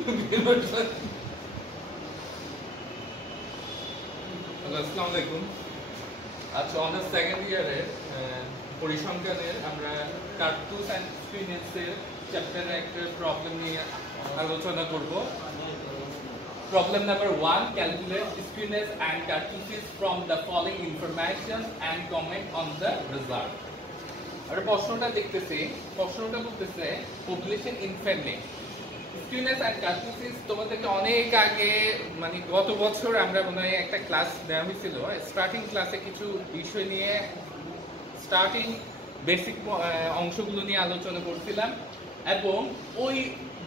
আসসালামু আলাইকুম। আচ্ছা, অনার্স সেকেন্ড ইয়ারের পরিসংখ্যানের আমরা কার্তুস অ্যান্ড স্ক্রিনেসের চ্যাপ্টারে একটা প্রবলেম নিয়ে আলোচনা করব। Problem number 1, calculate skewness and kurtosis from the following information and comment on the result. আমরা প্রশ্নটা দেখতেছি, প্রশ্নটা বলতেছে population in family skewness and kurtosis. তোমাদেরকে অনেক আগে মানে গত বছর আমরা মনে হয় একটা ক্লাস দেওয়া হয়েছিল, স্টার্টিং ক্লাসে কিছু বিষয় নিয়ে স্টার্টিং বেসিক অংশগুলো নিয়ে আলোচনা করছিলাম এবং ওই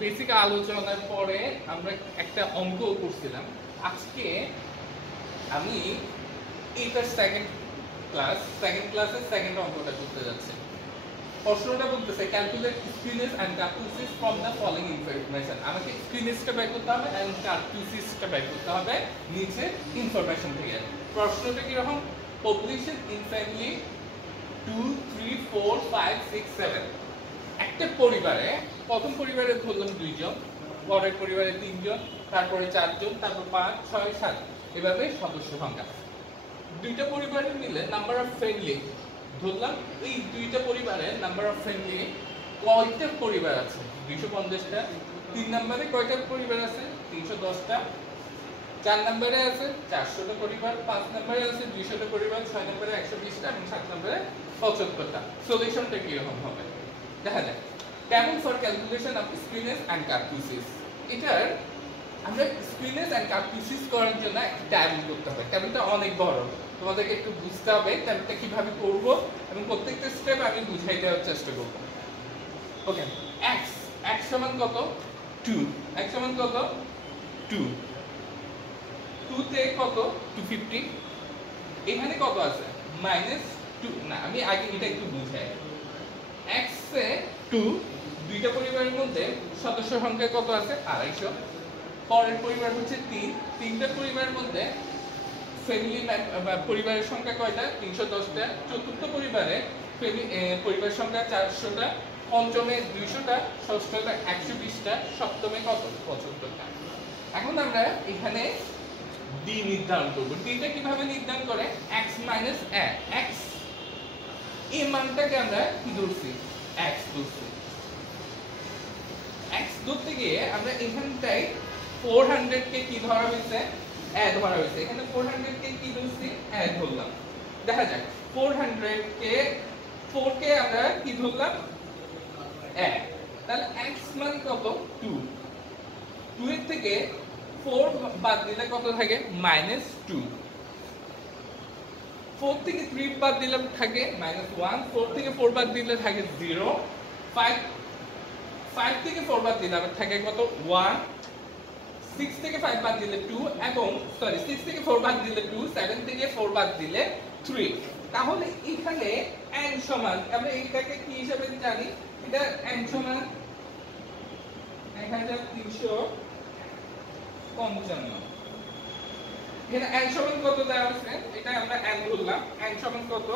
বেসিক আলোচনার পরে আমরা একটা অঙ্ক করছিলাম। আজকে আমি এইটার সেকেন্ড ক্লাসের সেকেন্ড অঙ্কটা করতে যাচ্ছি। প্রশ্নটা বলতেছে calculate skewness and kurtosis from the following information. আমাকে স্কিউনেসটা বের করতে হবে এন্ড কার্টোসিসটা বের করতে হবে নিচে ইনফরমেশন থেকে। প্রশ্নটা কি রকম? Population in family 2 3 4 5 6 7। একটা পরিবারে প্রথম পরিবারে ধরলাম 2 জন, পরের পরিবারে 3 জন, তারপরে 4 জন, তারপর 5 6 7 এভাবে সদস্য সংখ্যা। দুইটা পরিবারের মিলে নাম্বার অফ ফ্যামিলি ধরলাম। এই দুইটা পরিবারের নাম্বার অফ ফ্যামিলি কয়টা পরিবার আছে? 250টা। 3 নম্বরে কয়টা পরিবার আছে? 310টা। 4 নম্বরে আছে 400টা পরিবার, 5 নম্বরে আছে 200টা পরিবার, 6 নম্বরে 120টা এবং 7 নম্বরে 75টা। সলিউশনটা কি রকম হবে দেখা যাক। Table for calculation of skewness and kurtosis. এটার আমরা স্কিউনেস এন্ড কার্টোসিস করার জন্য একটা টেবল করতে হবে। টেবলটা অনেক বড়, তোমাদেরকে একটু বুঝতে হবে টেবলটা কিভাবে করব এবং প্রত্যেকটা স্টেপ আমি বুঝাই দেওয়ার চেষ্টা করব। ওকে, x সমান কত? 2। x সমান কত? 2। 2 তে কত? 250। এখানে কত আছে? -2 না, আমি আগে এটা একটু বুঝাই। x এ 2, দুইটা পরিবারের মধ্যে সদস্য সংখ্যা কত আছে? 250। পরের পরিবার হচ্ছে 3, তিনটা পরিবারের মধ্যে ফ্যামিলি পরিবারের সংখ্যা কয়টা? 310টা। চতুর্থ পরিবারে পরিবার সংখ্যা 400টা, পঞ্চমে 200টা, ষষ্ঠটা 120টা, সপ্তমে কত? 75টা। এখন আমরা এখানে d নির্ধারণ করব। dটা কিভাবে নির্ধারণ করে? x - a। x এই মানটাকে আমরা কি ধরছি? x ধরছি। x ধরতে গিয়ে আমরা এখানটায় 400 কে কি ধরা হয়েছে? a ধরা হয়েছে। এখানে 400 কে কি ধরছি? a ধরলাম। দেখা যাক 400 কে 4 কে আমরা কি ধরলাম? a। তাহলে x মান কত? 2। 2 এর থেকে 4 বাদ দিলে কত থাকে? -2। 4 থেকে 3 বাদ দিলে থাকে -1। 4 থেকে 4 বাদ দিলে থাকে 0। 5 থেকে 4 বাদ দিলে আবার থাকে কত? 1। 6 থেকে 5 বাদ দিলে 2 এবং 6 থেকে 4 বাদ দিলে 2, 7 থেকে 4 বাদ দিলে 3। তাহলে এখানে n সমান, আমরা এইটাকে কি হিসাবে জানি? এটা n সমান 1355। এখানে n সমান কত দেওয়া আছে? এটা আমরা n ধরলাম। n সমান কত?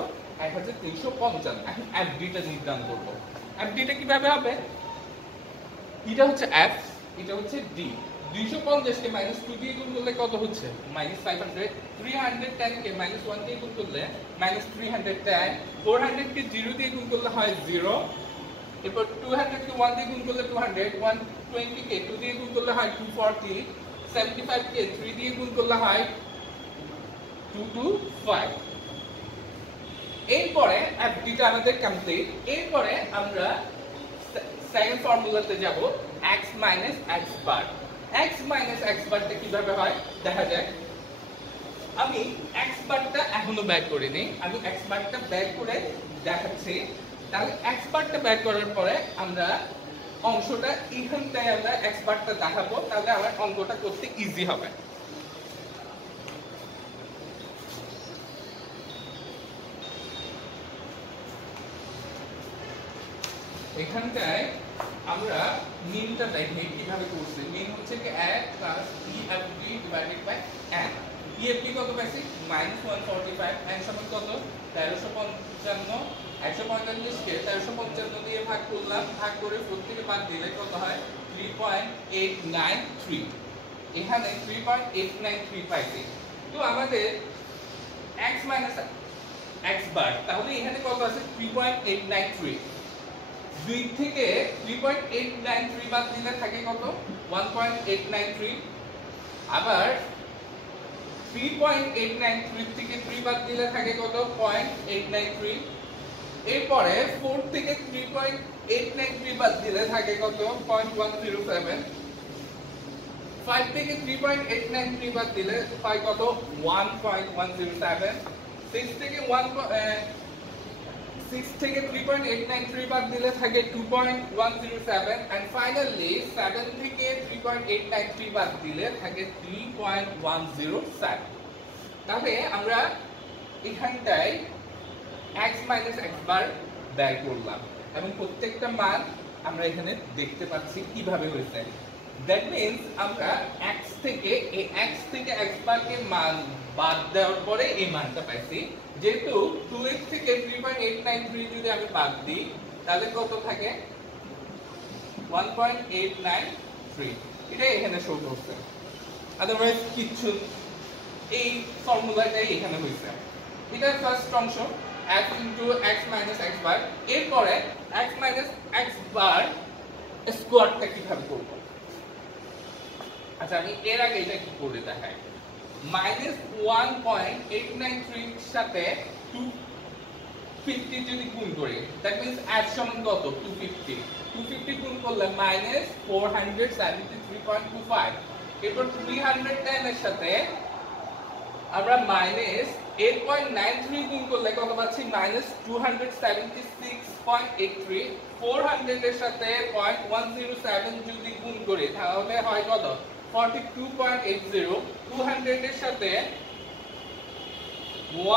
1355। এখন fd টা নির্ধারণ করব। fd টা কিভাবে হবে? এটা হচ্ছে f, এটা হচ্ছে d। 250 কে -2 দিয়ে গুণ করলে কত হচ্ছে? -500। 310 কে -1 দিয়ে গুণ করলে -310। 400 কে 0 দিয়ে গুণ করলে হয় 0। এরপর 200 কে 1 দিয়ে গুণ করলে 200। 120 কে 2 দিয়ে গুণ করলে হয় 240। 75 কে 3 দিয়ে গুণ করলে হয় 225। এরপরে fd টা আমাদের কমপ্লিট। এরপরে আমরা সেকেন্ড ফর্মুলাতে যাব, x - x বার। x - x বারটা কিভাবে হয় দেখা যায়। আমি x বারটা এখনো বের করিনি, আমি x বারটা বের করে দেখাচ্ছি। তাহলে x বারটা বের করার পরে আমরা অংশটা এখানটায় আমরা x বারটা দেখাবো, তাহলে আমার অঙ্কটা করতে ইজি হবে। এখানটায় আমরা মিনটা দেখি কিভাবে করছি। মিন হচ্ছে কি 1 plus EFD divided by n। EFD কত পাইছি? -145। n সমান কত? 1355। 145 কে 1355 দিয়ে ভাগ করলাম, ভাগ করে 4 থেকে বাদ দিলে কত হয়? 3.893 এখানে 3.893 পাইছি তো আমাদের x মাইনাস x বার তাহলে এখানে কত আছে 3.893 দুই থেকে 3.893 বাদ দিলে থাকে কত 1.893 আবার 3.893 থেকে 3 বাদ দিলে থাকে কত 0.893 এরপরে 4 থেকে 3.893 বাদ দিলে থাকে কত 0.107 5 থেকে 3.893 বাদ দিলে পাই কত 1.107 6 থেকে 3.893 বাদ দিলে থাকে 2.107 and finally 7 থেকে 3.893 বাদ দিলে থাকে 3.107 তাহলে আমরা এখানটায় x মাইনাস x বার বের করলাম এবং প্রত্যেকটা মান আমরা এখানে দেখতে পাচ্ছি কিভাবে হয়েছে দ্যাট মিন্স আমরা x থেকে x বার কে মান বাদ দেওয়ার পরে এই মানটা পাইছি যেহেতু 2x থেকে 3.893 যদি আমি বাদ দিই তাহলে কত থাকে 1.893 এটা এখানে শো করছে আদারওয়াইজ কিছু এই ফর্মুলাটাই এখানে হয়েছে এটা ফার্স্ট অংশ x into x minus x bar এরপরে x minus x bar স্কোয়ারটা কিভাবে করব আচ্ছা আমি এর আগে এটা কি করে দেখাই -1.893 এর সাথে 250 যদি গুণ করি দ্যাট মিন্স f সমান কত 250 গুণ করলে -473.25 এরপর 310 এর সাথে আমরা -8.93 গুণ করলে কত পাচ্ছি -276.83 400 এর সাথে 0.107 যদি গুণ করি তাহলে হয় কত 42.80 200 এর সাথে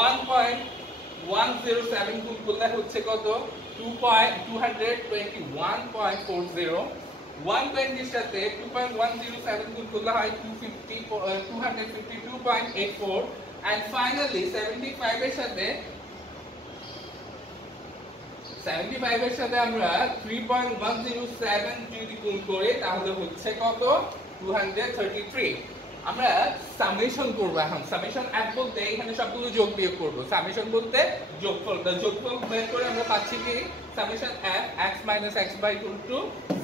1.107 গুণ করলে হচ্ছে কত 221.40 120 এর সাথে 2.107 গুণ করলে হয় 252.84 and finally 75 এর সাথে আমরা 3.107 যদি গুণ করি তাহলে হচ্ছে কত 233 আমরা সামেশন করব এখন সামেশন এক বলতে এখানে সবগুলো যোগ বিয়োগ করব সামেশন বলতে যোগফল বের করে আমরা পাচ্ছি কি summation f x - x =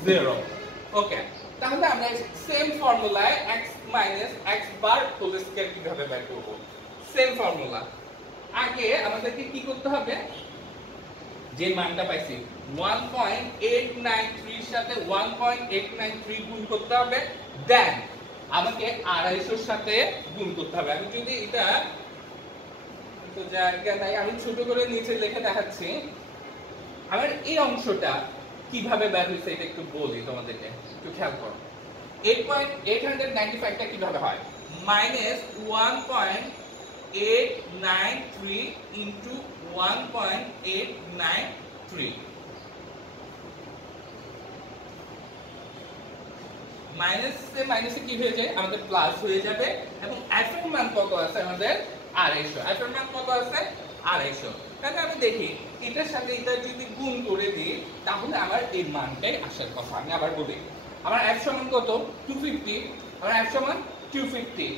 0 okay তাহলে আমরা সেম ফর্মুলায় x - x bar whole square কিভাবে বের করব সেম ফর্মুলা আগে আমাদেরকে কি করতে হবে যে মানটা পাইছি 1.893 এর সাথে 1.893 গুণ করতে হবে দেন আমাকে 250 এর সাথে গুণ করতে হবে আমি যদি এটা তো জায়গা নাই আমি ছোট করে নিচে লিখে দেখাচ্ছি আমার এই অংশটা কিভাবে বের হইছে এটা একটু বলি তোমাদেরকে একটু খেয়াল করো 8.895 টা কিভাবে হয় -1.893 into 1.893 মাইনাসে কি হয়ে যায় আমাদের প্লাস হয়ে যাবে এবং f এর মান কত আছে আমাদের 250 f এর মান কত আছে 250 তাহলে আমি দেখি এটার সাথে এটা যদি গুণ করে দিই তাহলে আমার এই মানটাই আসার কথা আমি আবার বলি আমার f সমান কত 250 আমার f সমান 250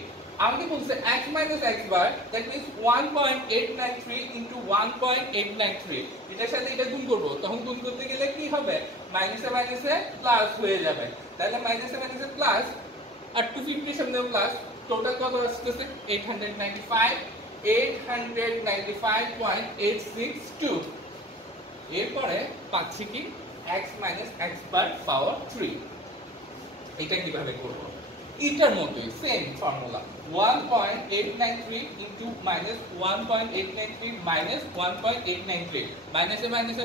আমাকে বলছে x - x bar that means 1.893 into 1.893 এটার সাথে এটা গুণ করব তখন গুণ করতে গেলে কি হবে মাইনাসে মাইনাসে প্লাস হয়ে যাবে তাহলে মাইনাসে মাইনাসে প্লাস আর 250 এর সামনে প্লাস টোটাল কত আসছে 895.862 এরপরে পাচ্ছি কি x - x বার পাওয়ার 3 এটা কিভাবে করব এটার মতই সেম ফর্মুলা 1.893 into -1.893 -1.893 মাইনাসে মাইনাসে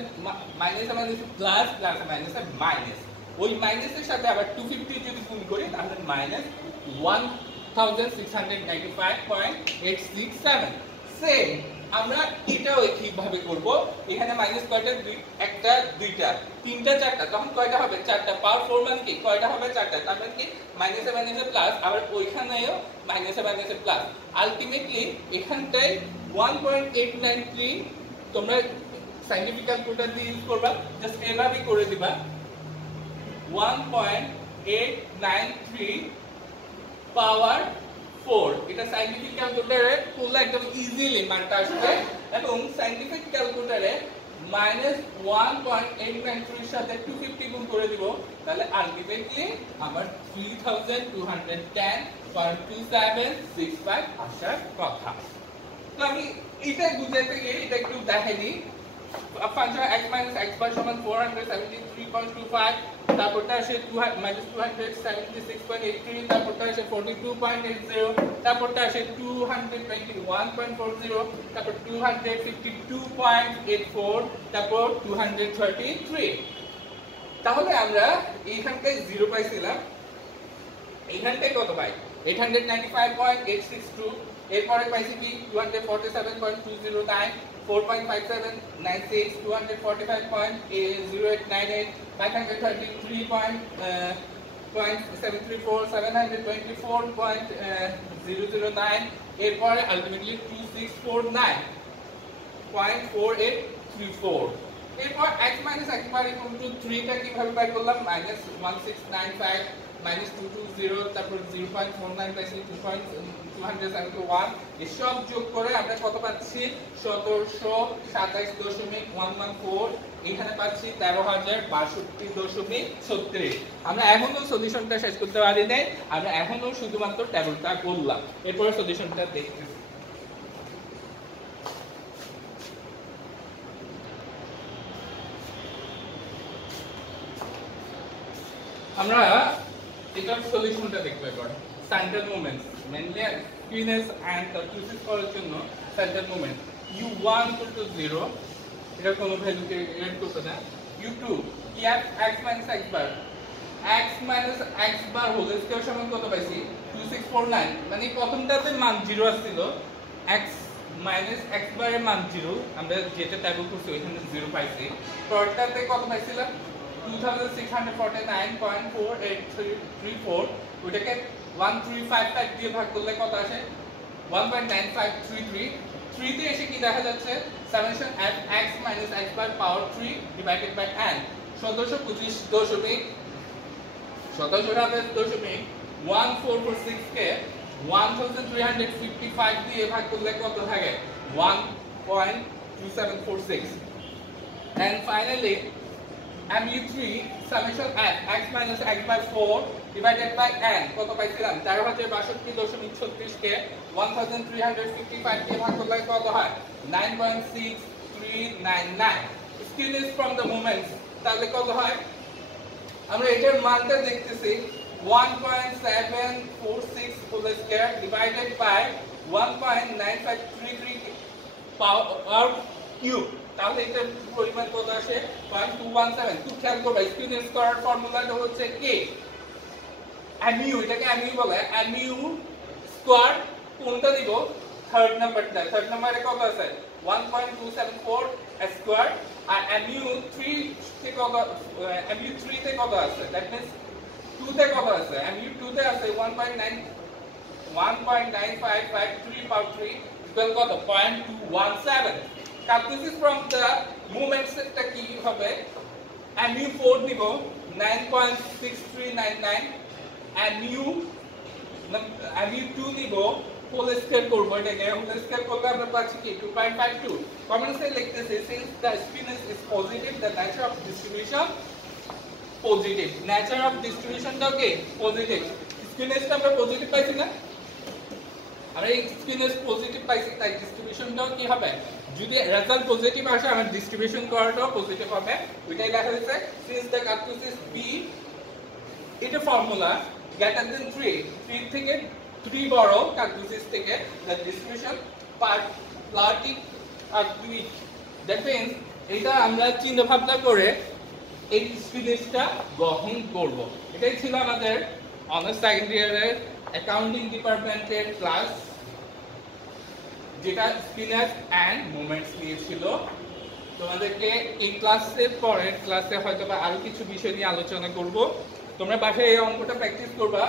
প্লাস প্লাসে মাইনাসে মাইনাস ওই মাইনাসের সাথে আবার 250 যদি গুণ করি তাহলে -1695.867 সেম আমরা এটাও কিভাবে করব এখানে মাইনাস কয়টা একটা দুইটা তিনটা চারটা তখন কয়টা হবে চারটা পাওয়ার 4 মানে কি কয়টা হবে চারটা তার মানে কি মাইনাসে মাইনাসে প্লাস আবার ওইখানেও মাইনাসে মাইনাসে প্লাস আলটিমেটলি এখানটায় 1.893 তোমরা সাইন্টিফিক ক্যালকুলেটর দিয়ে ইউজ করবা জাস্ট এভাবে করে দিবা 1.893 893 পাওয়ার 4 এটা সায়েন্টিফিক ক্যালকুলেটরে করলে একদম ইজিলি মানটা আসবে এবং সায়েন্টিফিক ক্যালকুলেটরে -1.893 এর সাথে 250 গুণ করে দিব তাহলে আলটিমেটলি আমার 3210.2765 আসার কথা। তো আমি এটা বুঝাতে গিয়ে এটা একটু দেখাইনি। ফাংশন x - x bar সমান 473.25, তারপরটা আসে -276.83, তারপরটা আসে 42.80, তারপরটা আসে 221.40, তারপর 252.84, তারপর 233। তাহলে আমরা এইখানটায় 0 পাইছিলাম, এইখানটায় কত পাই? 895.862, এরপরে পাইছি কি 247.209, 4.5796, 245.0898, 533.734, 724.009, এরপরে আলটিমেটলি 2649.4834। এরপর x - x bar = 3 টা কিভাবে বের করলাম? -1695 -220, তারপর 0.49 পাইছি, 271, এসব যোগ করে আমরা কত পাচ্ছি? 1727.114, এখানে পাচ্ছি 13,062.36। আমরা এখনো সলিউশনটা শেষ করতে পারি নাই, আমরা এখনো শুধুমাত্র টেবিলটা করলাম, এরপরে সলিউশনটা দেখতেছি। আমরা এটার সলিউশনটা দেখব এবার। সেন্টার মোমেন্টস মেইনলি স্পিনেস এন্ড টুইস্ট করার জন্য সেন্টার মোমেন্ট u1 = 0, এটা কোনো ভ্যালুকে এড করতে না। u2 কি x - x bar, x - x bar whole square সমান কত পাইছি? 2649, মানে প্রথমটাতে মান 0 আসছিল, x - x bar এর মান 0, আমরা যেটা টেবিল করছি ওইখানে 0 পাইছি। পরেরটাতে কত পাইছিলাম? 2648.4834, ওটাকে 1355 দিয়ে ভাগ করলে কত আসে? 1.9533। 3 তে এসে কি দেখা যাচ্ছে? Summation f x - x bar power 3 divided by n 1725.1446 কে 1355 দিয়ে ভাগ করলে কত থাকে? 1.2746। and finally mu3 summation f x - x by 4 divided by n কত পাইছিলাম? 13,062.36 কে 1355 দিয়ে ভাগ করলে কত হয়? 9.6399। Skewness from the moments তাহলে কত হয়? আমরা এটার মানটা দেখতেছি 1.746 whole square divided by 1.9533 power cube, তাহলে এটার পরিমাণ কত আসে? 0.217। খুব খেয়াল করবে স্কিউনেস করার ফর্মুলাটা হচ্ছে k mu, এটাকে mu বলে, mu স্কয়ার কোনটা দিব? থার্ড নাম্বারটা, থার্ড নম্বরে কত আছে? 1.274 স্কয়ার, আর mu3 তে কত? mu3 তে কত আছে? দ্যাট মিন্স 2 তে কত আছে? mu2 তে আছে 1.9553 power 3 ইকুয়াল কত? 0.217। Calculus from the moments টা কি হবে? mu4 নিব 9.6399, mu2 নিব হোল স্কয়ার করব, এটাকে হোল স্কয়ার করলে আমরা পাচ্ছি কি 2.52। কমনসে লিখতেছি since the spinous is positive the nature of distribution positive, nature of distribution টা কি পজিটিভ। স্পিনেসটা আমরা পজিটিভ পাইছি না, আমরা এই স্পিনেস পজিটিভ পাইছি, তাই ডিস্ট্রিবিউশনটাও কি হবে? যদি রেজাল্ট পজিটিভ আসে আমার ডিস্ট্রিবিউশন করাটাও পজিটিভ হবে, ওইটাই লেখা হয়েছে since the calculus is b, এটা ফর্মুলা greater than 3 থেকে 3 বড় calculus থেকে the distribution partic are weak, that means এটা আমরা চিন্তা ভাবনা করে এই স্পিনেসটা গ্রহণ করব। এটাই ছিল আমাদের অনার্স সেকেন্ড ইয়ারের অ্যাকাউন্টিং ডিপার্টমেন্টের ক্লাস, যেটা স্পিনার এন্ড মোমেন্টস নিয়ে ছিল। তোমাদেরকে এই ক্লাসের পরের ক্লাসে হয়তো বা আরো কিছু বিষয় নিয়ে আলোচনা করব। তোমরা বাসায় এই অঙ্কটা প্র্যাকটিস করবা,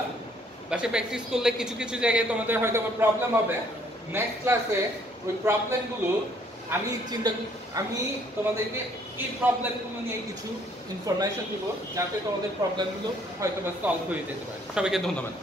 বাসায় প্র্যাকটিস করলে কিছু কিছু জায়গায় তোমাদের হয়তো প্রবলেম হবে। নেক্সট ক্লাসে ওই প্রবলেমগুলো আমি তোমাদেরকে এই প্রবলেমগুলো নিয়ে কিছু ইনফরমেশন দিব যাতে তোমাদের প্রবলেমগুলো হয়তো বা সলভ হয়ে যেতে পারে। সবাইকে ধন্যবাদ।